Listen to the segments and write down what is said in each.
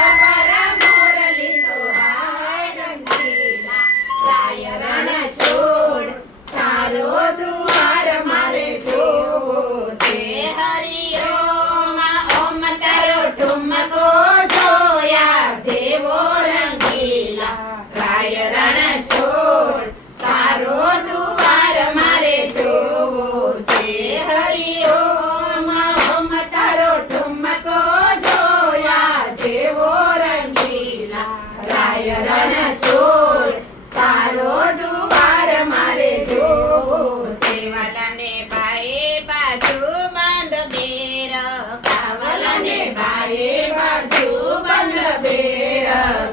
સબર મોરલી સોહાય રંગીલા રાય રણ છોડ તારો દુવાર મારે જોવો છે હરિઓમ ઓમ તારો ઠુમકો જોયા જેવો રંગીલા રાય રણ છોડ તારો દુવાર મારે જોવો છે હરિઓમ ઓમ તારો ઠુમકો જોયા જેવો રંગીલા રાય રણ છોડ તારો દુવાર મારે જોવો છે વાલાને બાએ બાજુ બંધ બેર કાવલને બાએ બાજુ બંધ બેર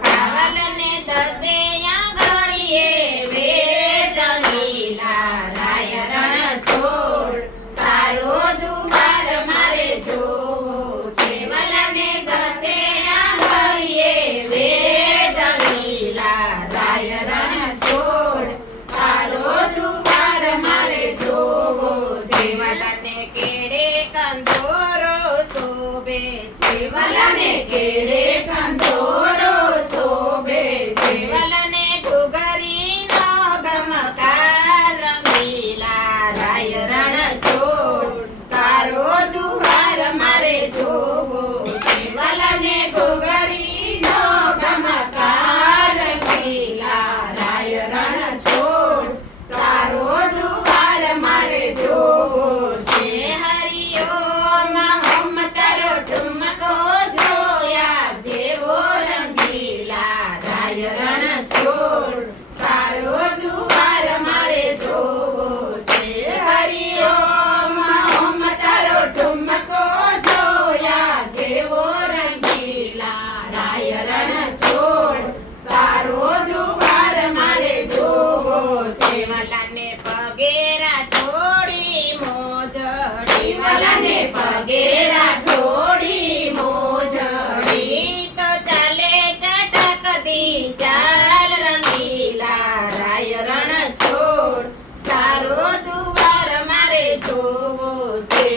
કાવલને દસે આંગળીએ વેદ રંગીલા રાય રણ છોડ તારો દુવાર મારે જોવો છે વાલાને દસે આંગળીએ વેદ રંગીલા રાય રણ છોડ તારો દુવાર મારે જોવો છે વાલાને કેડે કંદોરો શોભે છે વાલાને કેડે કંદોરો શોભે છે વાલાને ઘૂઘરીનો ગમકાર રંગીલા રાય રણ છોડ તારો દુવાર મારે જોવો છે વાલાને ઘૂઘરીનો ગમકાર રંગીલા રાય રણ છોડ તારો દુવાર મારે જોવો છે હરિઓમ ઓમ તારો ઠુમકો જોયા જેવો રંગીલા રાય રણ છોડ તારો દુવાર મારે જોવો છે હરિઓમ ઓમ તારો ઠુમકો જોયા જેવો રંગીલા રાય રણ છોડ તારો દુવાર મારે જોવો છે વાલાને પગે રાઠોડી મોજડી વાલાને પગે રાઠોડી મોજડી તો ચાલે ચટકતી ચાલ રંગીલા રાય રણ છોડ તારો દુવાર મારે જોવો છે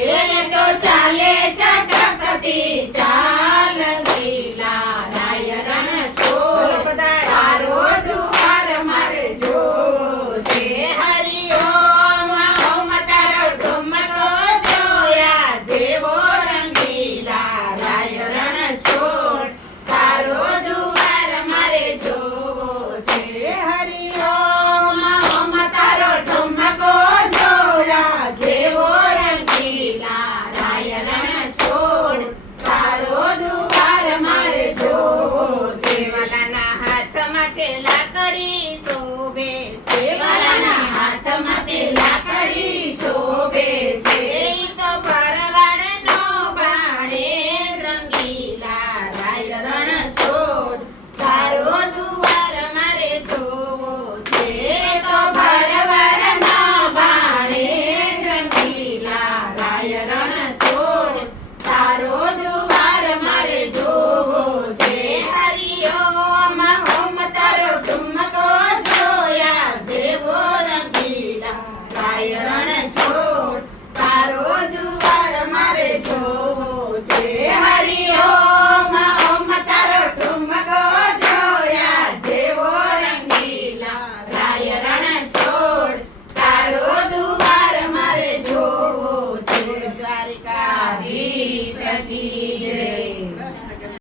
તો ચાલે ચટકતી ચાલ રંગીલા રાય રણ છોડ તારો દુવાર મારે જોવો છે હરિઓમ ઓમ તારો ઠુમકો જોયા જેવો રંગીલા રાય રણ છોડ તારો દુવાર મારે જોવો છે હરિઓમ ઓમ તારો ઠુમકો જોયા જેવો રંગીલા રાય રણ છોડ તારો દુવાર મારે જોવો છે વાલાના હાથમાં છે લાકડી શોભે છે વાલાના હાથમાં તે લાકડી શોભે છે ઈ તો ભરવાડનો ભાણે રંગીલા રાય રણ છોડ તારો દુવાર મારે જોવો છે તો ભરવાડના ભાણે રંગીલા રાય રણ છોડ તારો દુવાર મારે જોવો છે હરિઓમ ઓમ તારો ઠુમકો જોયા જેવો રંગીલા રાય